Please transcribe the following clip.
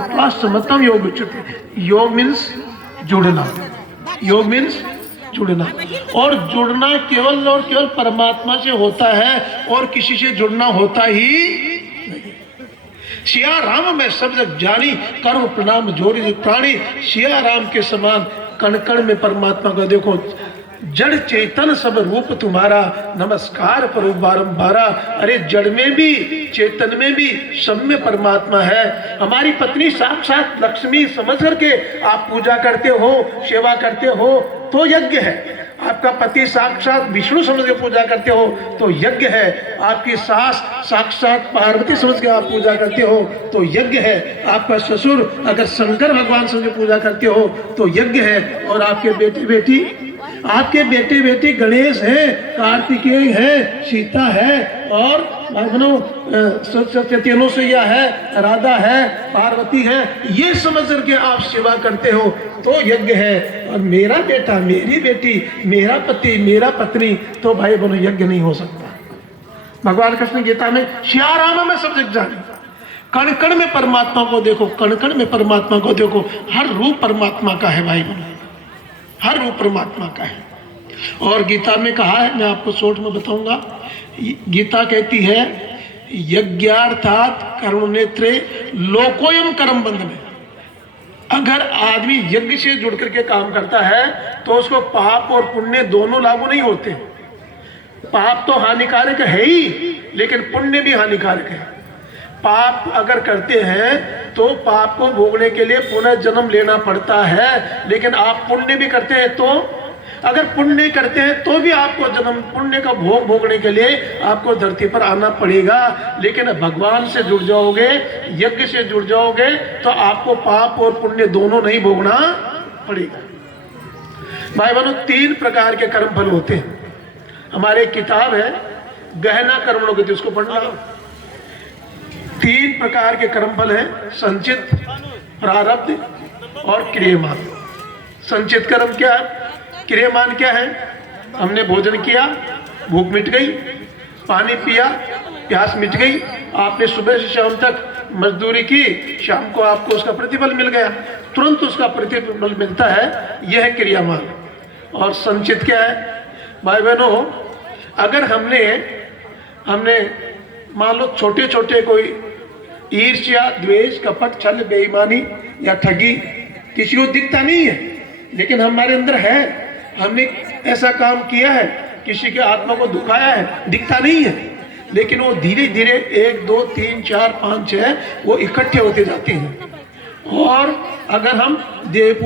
थोड़ा समझता हूँ योग उच्चते। योग मीन्स जुड़ना, योग मीन्स जुड़ना, और जुड़ना केवल और केवल परमात्मा से होता है और किसी से जुड़ना होता ही नहीं। सिया राम में सब जग जानी, करो प्रणाम जोरी प्राणी। सिया राम के समान कण कण में परमात्मा का देखो, जड़ चेतन सब रूप तुम्हारा, नमस्कार करो बारंबारा। अरे जड़ में भी चेतन में भी सब में परमात्मा है। हमारी पत्नी साक्षात लक्ष्मी समझ करके आप पूजा करते हो, सेवा करते हो तो यज्ञ है। आपका पति साक्षात विष्णु समझ के पूजा करते हो तो यज्ञ है। आपकी सास साक्षात पार्वती समझ के आप पूजा करते हो तो यज्ञ है। आपका ससुर अगर शंकर भगवान समझ के पूजा करते हो तो यज्ञ है। और आपके बेटे बेटी गणेश है, कार्तिकेय है, सीता है, और सत्यनुसैया है, राधा है, पार्वती है। ये समझ करके आप सेवा करते हो तो यज्ञ है। और मेरा बेटा, मेरी बेटी, मेरा पति, मेरा पत्नी, तो भाई बहनों यज्ञ नहीं हो सकता। भगवान कृष्ण गीता में सिया राम में सब जग जानी, कण कण में परमात्मा को देखो, कण कण में परमात्मा को देखो। हर रूप परमात्मा का है भाई बहनों, हर रूप परमात्मा का है। और गीता में कहा है, मैं आपको शॉर्ट में बताऊंगा। गीता कहती है यज्ञार्थात कर्म नेत्रे लोकोयम कर्म बंध में। अगर आदमी यज्ञ से जुड़ करके काम करता है तो उसको पाप और पुण्य दोनों लागू नहीं होते। पाप तो हानिकारक है ही, लेकिन पुण्य भी हानिकारक है। पाप अगर करते हैं तो पाप को भोगने के लिए पुनः जन्म लेना पड़ता है, लेकिन आप पुण्य भी करते हैं तो, अगर पुण्य करते हैं तो भी आपको जन्म, पुण्य का भोग भोगने के लिए आपको धरती पर आना पड़ेगा। लेकिन भगवान से जुड़ जाओगे, यज्ञ से जुड़ जाओगे तो आपको पाप और पुण्य दोनों नहीं भोगना पड़ेगा। भाई बहनों, 3 प्रकार के कर्म फल होते हैं। हमारे एक किताब है गहना कर्मणों की, उसको पढ़ना। 3 प्रकार के कर्मफल है, संचित, प्रारब्ध और क्रियमान। संचित कर्म क्या है, क्रियमान क्या है? हमने भोजन किया, भूख मिट गई, पानी पिया, प्यास मिट गई, आपने सुबह से शाम तक मजदूरी की, शाम को आपको उसका प्रतिफल मिल गया, तुरंत उसका प्रतिफल मिलता है, यह है क्रियामान। और संचित क्या है? भाई बहनों, अगर हमने मान लो छोटे छोटे कोई ईर्ष्या, द्वेष, कपट, छल, बेईमानी या ठगी किसी को दिखता नहीं है, लेकिन हमारे अंदर है, हमने ऐसा काम किया है, किसी के आत्मा को दुखाया है, दिखता नहीं है, लेकिन वो धीरे धीरे 1 2 3 4 5 6 वो इकट्ठे होते जाते हैं। और अगर हम देव